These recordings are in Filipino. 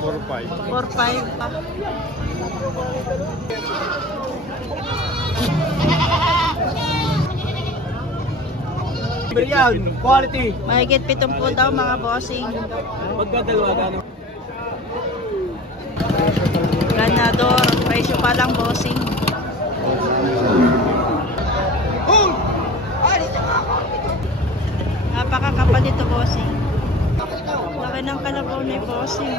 4-5. 4-5 pa. Brilliant, quality. Mahigit 70 daw mga bossing. Magdadalawa gano'n. Ganador, presyo pa lang bossing. Napakakapal dito bossing. Laki ng kalabaw ni bossing.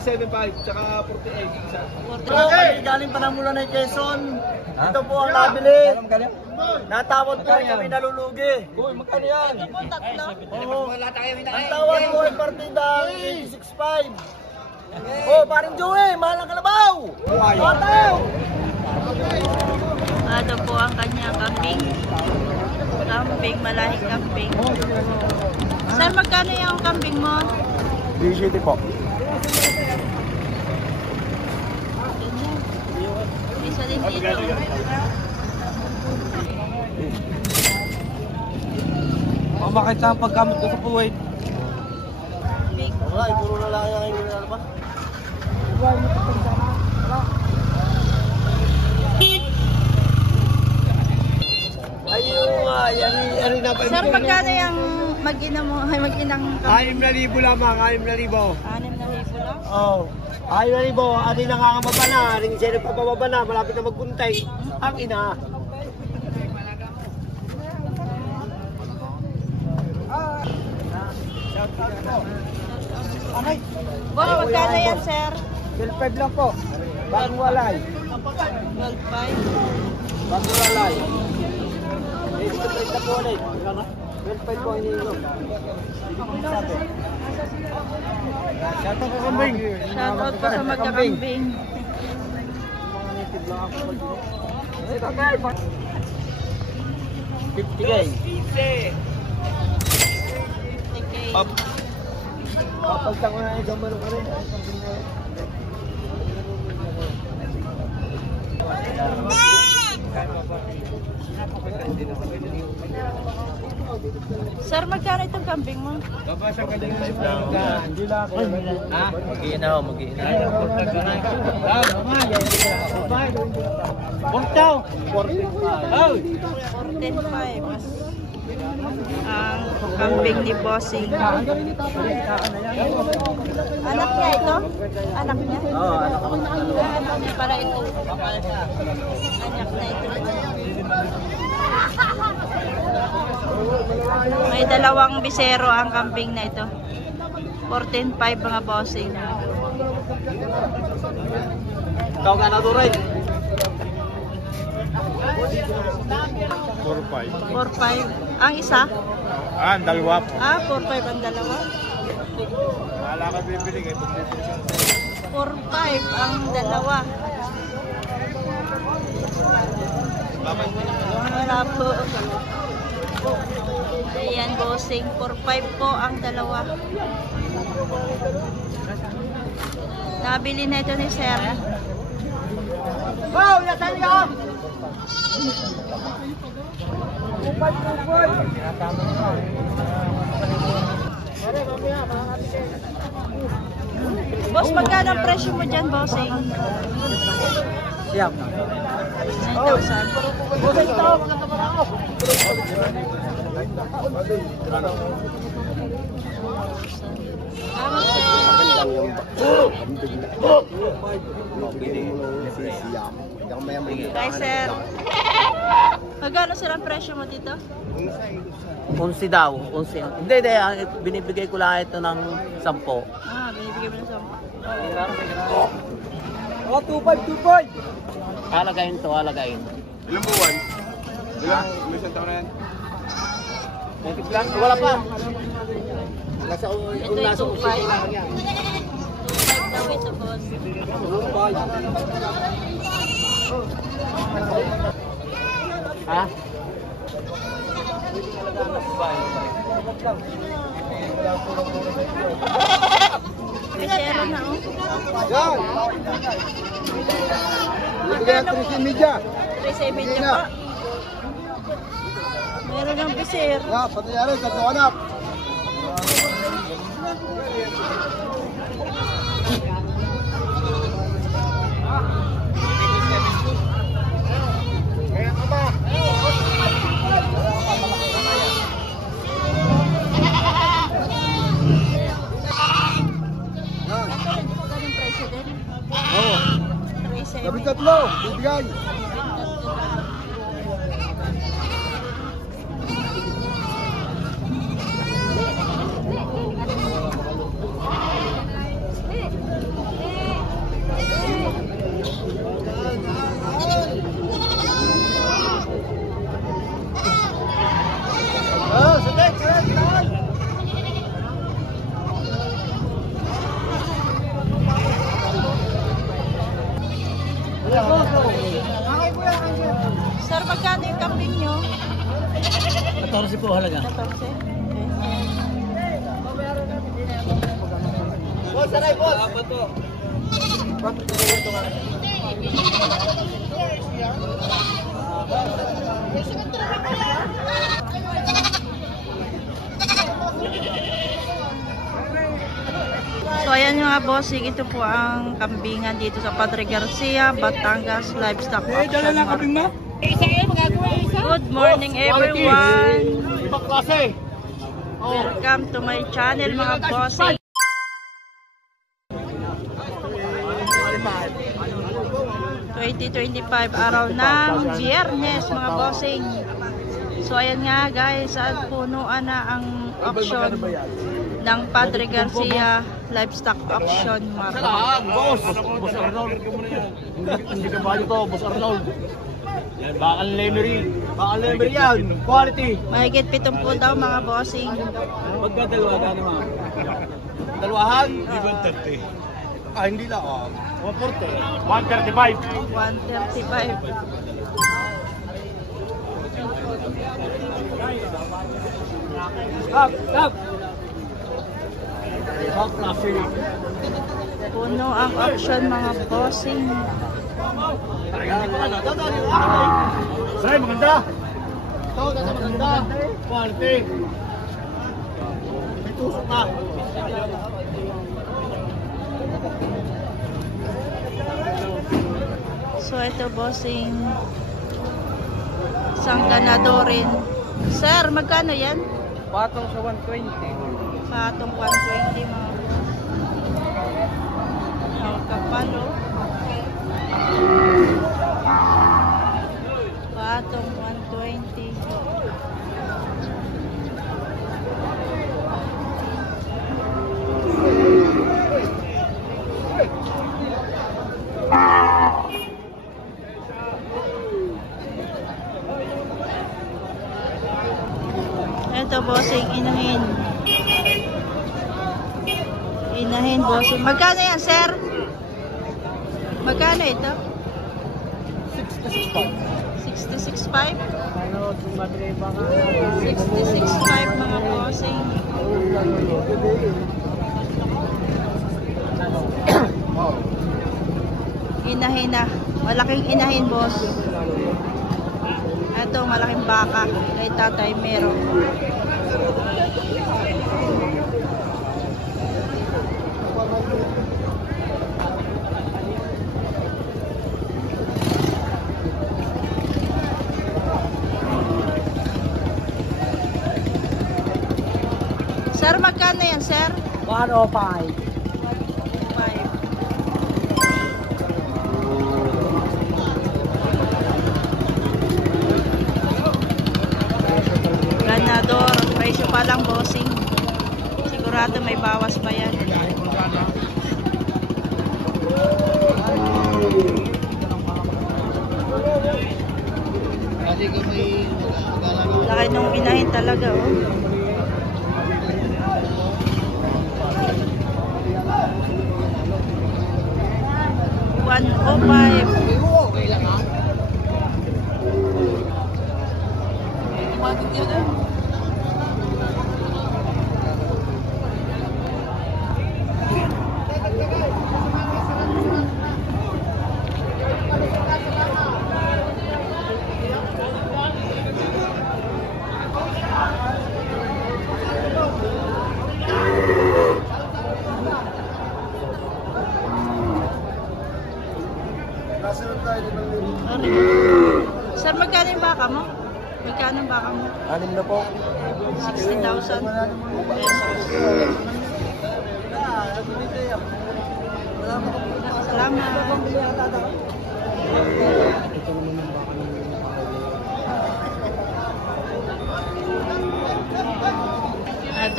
47.5 tsaka 48. 48. Okay, galing pa ng mula na Quezon. Ito po ang nabili. Natawad po kami nalulugi. Uy, magkano yan? Oo. Ang tawad po ay partida 86.5. Oh, paring Joey, mahal ang kalabaw. Mataw! Ano po ang kanyang kambing? Kambing, malahing kambing. Sir, magkano yung kambing mo? 17 po. Isa din dito. Bakit sa pagkamot ko sa puwit? Big. Wala, puro lalaki ang hindi na ba? Ayun nga, yan na pa. Sir, magkano yung mag-ina mo? Ay, mag-inang kambing? 6,000 lamang, 6,000. 6,000 lang? Oo. 6,000, adi nakakababa na, ring sila papababa na, malapit na magpuntay. Ang ina. Boss, magkano yan, sir? 12.5 lang po. Bagong walay. 12.5. Bagong walay. Ito na po ulit. 12.5 po iniinom. Shoutout ka kambing. Shoutout po sa magkakambing. Ito kay 50K. 50K. Up. Kapagtang ko na yung gamano ka rin. Sir, magkano itong kambing mo? Babasa ka din yung hindi lang ako. Ha? Mag-iinaw, mag-iinaw. Puntaw! 14.5. Ang kambing ni Bossing. Anak niya ito? Anak niya? Oo, Anak niya pala ito. Anak na ito. May dalawang bisero ang kambing na ito. 14.5 mga Bossing. ikaw ka na to, right? 4-5. 4.5. Ang isa? Ang dalawa po. 4.5 ang dalawa. Wala ka bibili kayo. 4.5 ang dalawa. Wala po. Ayan, Bossing. 4.5 po ang dalawa. Nabili na ito ni Sir. Wow! Yasan ka! Boss, magkano ang presyo mo dyan, Bossing? Siyam. 9,000. Guys, sir. Magkano sir ang presyo mo dito? 11 daw. 11. Hindi. Binibigay ko lang ito ng 10. Binibigay mo ng 10. Oh, 2.5. Alagayin to, alagayin. Ilang buwan? Ilang? May isang taon na yan? Wala pa. Ito yung 2.5. 2.5 daw ito, boss. Ha? Pisero na, oh. Yan! Bibigyan ng 3 3.70 pa. Meron ng piser. Ya, pati yan rin, 3 anak. Labing tatlo, bibigay. Sir, magkano yung kambing nyo? 14 po halaga. 14. Okay. Boss, aray, boss! Apat po. So ayan mga bossing, ito po ang kambingan dito sa Padre Garcia, Batangas Livestock Auction Market. Good morning everyone! Ibang klase! Welcome to my channel mga bossing. 2025 araw ng Biyernes mga bossing. So ayan nga guys, at punuan na ang auction ng Padre Garcia Livestock Auction Market. Boss! Boss Arnold! Hindi ka ba to, Boss Arnold? Yan, bakal lemery. Bakal lemery yan. Quality. Mahigit 70 daw mga bossing. Magkadalawa ka naman. Dalawahan? 130. Ah, hindi lang. 140. 135. 135. Stop! Stop! Stop, Rafi. Puno ang auction mga bossing. Say, maganda! Ito, maganda! Quality! May tusok na! So ito bossing, isang ganado rin. Sir, magkano yan? Patong sa 120. Patong 120 mga ang kapalo. Patong 120. Ito bossing, inahin. Inahin bossing. Magkano yan, sir? Magkano ito? 66.5. 66.5 mga bossing. Inahin na. Malaking inahin, boss. Ito, malaking baka. Kay Tatay Mero. Sir, magkano yan, sir? 105. 5. Ganador, presyo pa lang bossing. Sigurado may bawas pa yan. Laki nung inahin talaga, oh. Okay lang ha? Sir, magkano yung baka mo? Magkano yung baka mo? 6 na po. 60,000 pesos. Salamat.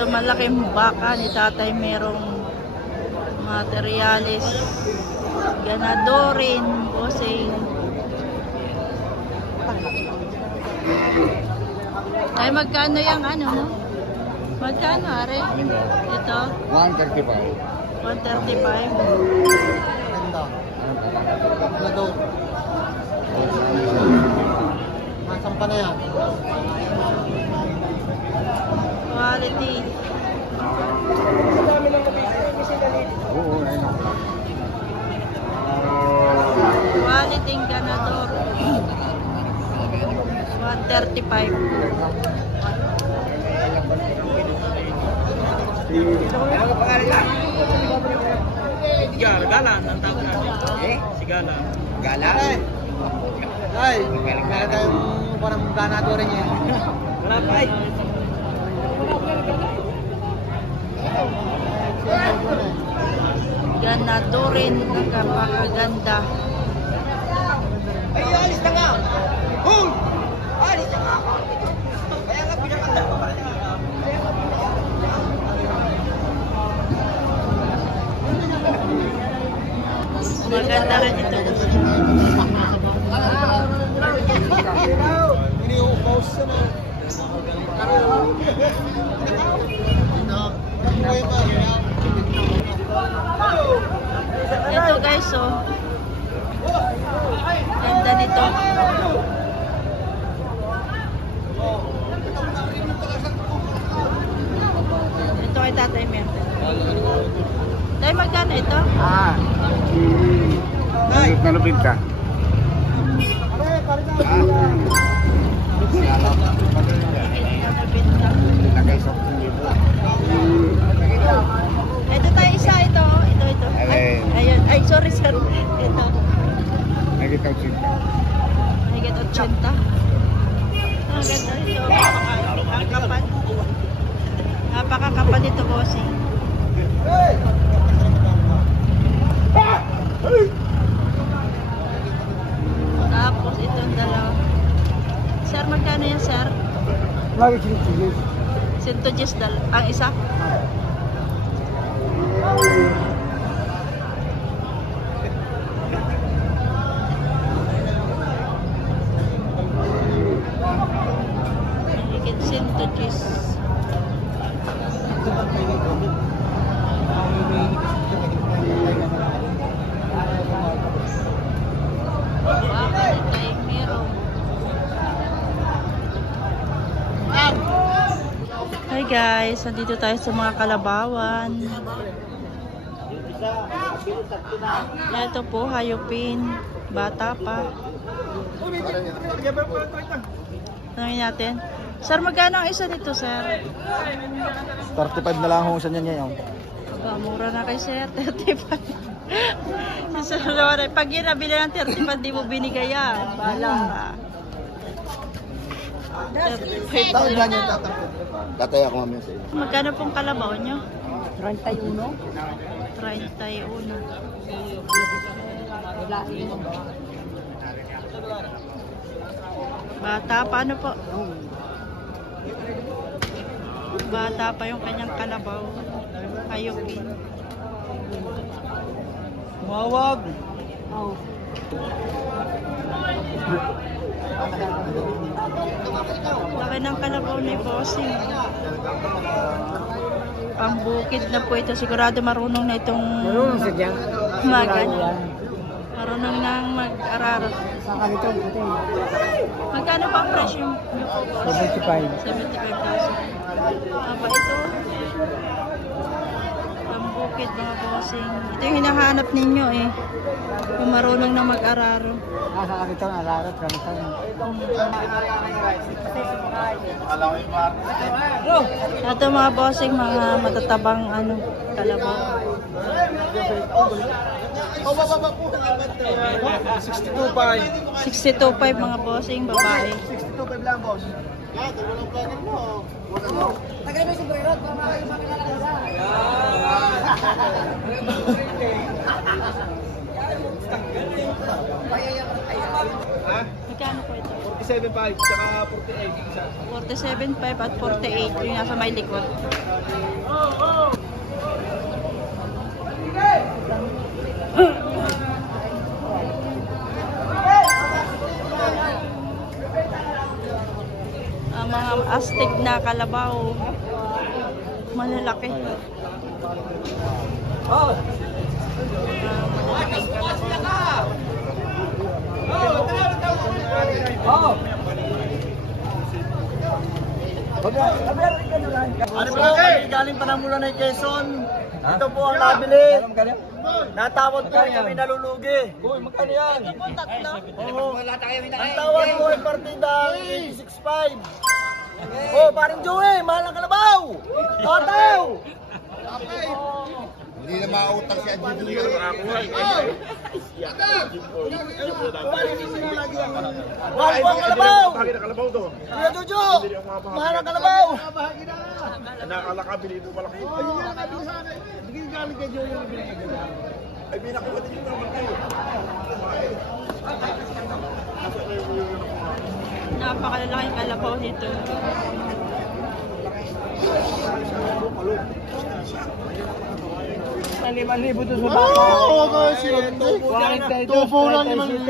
Ito malaking baka ni tatay, merong materialis. Ganadorin, bossing. Ay, magkano yung ano mo? Magkano, are? Ito? 135. 135. Ganda. Ganda. Nasaan pa na yan? Quality. Oo, ayun. Quality ganador. 135. Sigala, ang tawag natin. Sigala. Gala? Ay, meron tayong parang ganado rin yan. Wala pa eh. Ganadorin, napakaganda. Ay, alis na nga! Hoy! Alis na nga! Kaya nga pinakala ko. Maganda rin ito. Ito guys, oh. Ganda nito. Ito kay Tatay Mer. Tay, magkano ito? Nalupit ka. Ito tayo isa, ito. Ito. Ay, ayun. Ay, sorry sir. Ito. Nagitaw siya. Higit 80. Ang ganda nito. Napakakapal. Napakakapal nito, bossing. Tapos itong dalawa. Sir, magkano yan, sir? Lagi sige. 110 ang isa? Higit 110. Hi guys, nandito tayo sa mga kalabawan. Ito po, hayupin. Bata pa. Tanungin natin. Sir, magkano ang isa nito, sir? 35 na lang kung saan yan yan. Aba, mura na kay sir, 35. Pag yun nabili ng 35, di mo binigay yan. Bahala ka. 35 Tawag lang. lang yan, tatapos. Tatay ako mamaya sa iyo. Magkano pong kalabaw nyo? 31. 31. Bata, paano po? Bata pa yung kanyang kalabaw. Hayupin. Mawag! Oh. Laki ng kalabaw ni bossing. Pambukid na po ito. Sigurado marunong na itong Sadya. maganyan. Marunong nang mag-aral. Sa kanito, ito. Magkano pa ang presyo niyo po, boss? 75. 75,000. Aba, ito. Pambukid, mga bossing. Ito yung hinahanap ninyo eh. Kung marunong na mag-araro. Sa kanito, nalarat. Kanito. Ito mga bossing, mga matatabang ano, kalabaw. 62.5. 62.5 mga bossing, babae. 62.5 lang, boss. Tagay mo yung sombrero para makakilala. Magkano po ito? 47.5, saka 48 isa. 47.5 at 48 yung nasa may likod. Ang mga astig na kalabaw. Malalaki. Oh! Oh! Ano po, galing pa ng mula ng Quezon. Ito po ang nabili. Natawad po kami nalulugi. Uy, magkano yan? Oo. Ang tawad po ay partida 86.5. Oh, paring Joey, mahal ang kalabaw! Totaw! Hindi na mautang si Adjun. Mahal po ang kalabaw! Bakit ang kalabaw doon? Kuya Jojo, mahal ang kalabaw! Nakakala ka, bilhin mo pala ko. Hindi galing kay Joey yung bilhin ka. Ay, binakuha din yung naman kayo. Napakalalaking kalabaw nito. Libo to sa baka. Oo, kasi tubo na 5,000.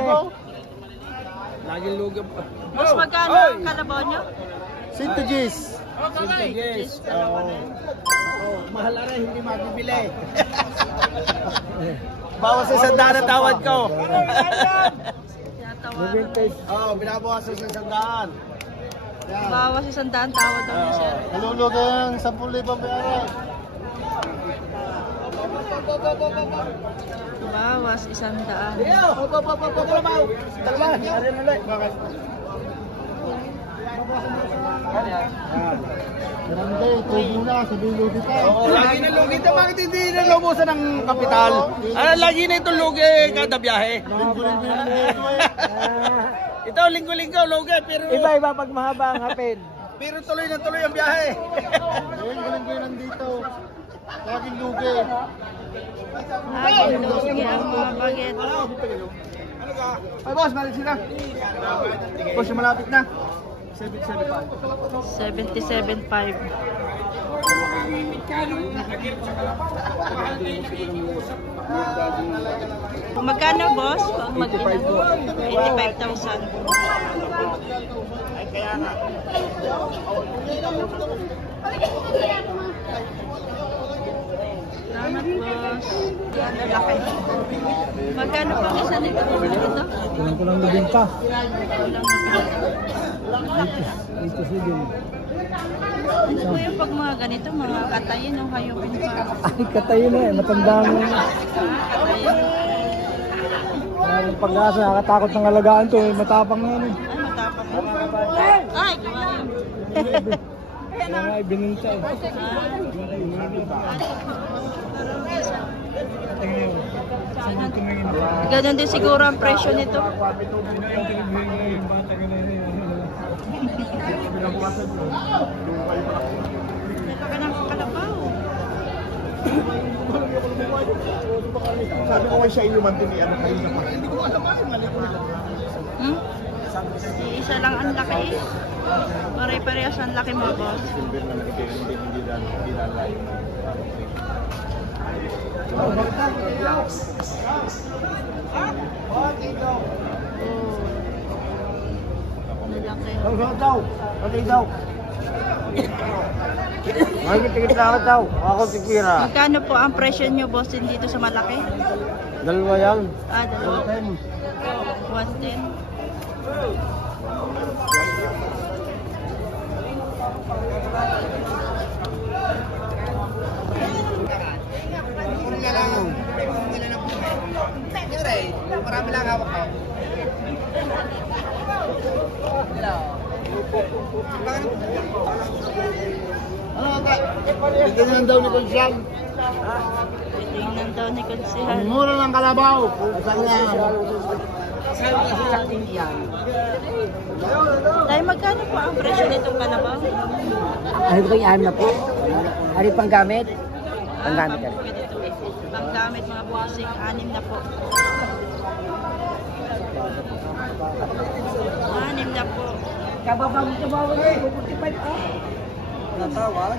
Laging lugab pa. Mas magkano ang kalabaw nyo? Sintages. Mahal na rin, hindi mabibili. Bawas sa sandaan ang tawad ko. Tinatawaran. Oo, binabawasan sa sandaan. Bawas 100 tawad daw ni sir. Nalulog ang 10,000 pera. Bawas 100. Dalawa, arin ulit. Bakit? Barangay, tubo na, sabihin lugi ka. Oo, lagi na lugi ito. Bakit hindi na lumusan ng kapital? Lagi na itong lugi kada biyahe. Ito, linggo-linggo, lugi. Pero Iba-iba pag mahaba ang hapin. pero tuloy na tuloy ang biyahe. Linggo-linggo nandito. Laging lugi. Laging lugi ang mga baget. Ay boss, balik sila. Boss, malapit na. 77.5. Magkano boss? 85,000. Salamat boss. Ano laki? Magkano po isa nito? Ito? Kulang ko lang nabinta. Kulang na. Ito sige. Ano po yung pag mga ganito, mga katayin o hayupin pa? Ay, katayo na eh. Matanda mo na. Katayin. Ang pag-asa, nakatakot ng alagaan to. Eh. Matapang na yun eh. Ay, matapang mo. Ay, gumayon. Kaya nga ibininta eh. Ganon din siguro ang presyo nito. Laki ng kalabaw. Sabi ko kay siya inuman din ano kayo na pa. Isa lang ang laki eh. Pare-parehas ang laki mo, boss. Silver naman hindi na layo. Malaki. Okay daw. Magiging lang daw. Ako si Kira. Magkano po ang presyo nyo, boss, din dito sa malaki? Dalawa yan. Ah, dalawa. 110. Marami lang hawak ko. Ito na daw ni Konsyal. Tingnan daw ni Konsihan. Mura ng kalabaw. Dahil magkano po ang presyo nitong kalabaw? Ano ba yung na po? Ano pang gamit? Panggamit yan. Ganito. Panggamit mga bossing, 6 na po. 6 na po. Kababang eh, 45 Natawag?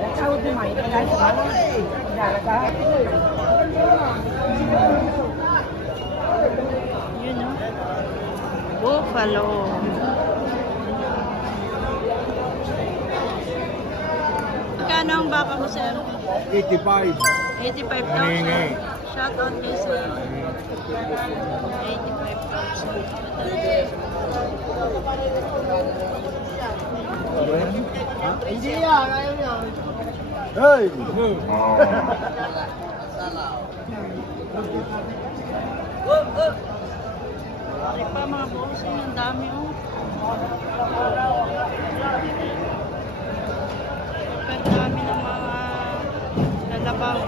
Natawag naman. Yun o. Buffalo. Magkano ang baka mo, sir? 85. 85,000. Shout out kay sir. 85,000. Hindi yan, ayaw niya. Hey! Ay pa mga bossing, ang dami oh. Super dami ng mga lalabaw.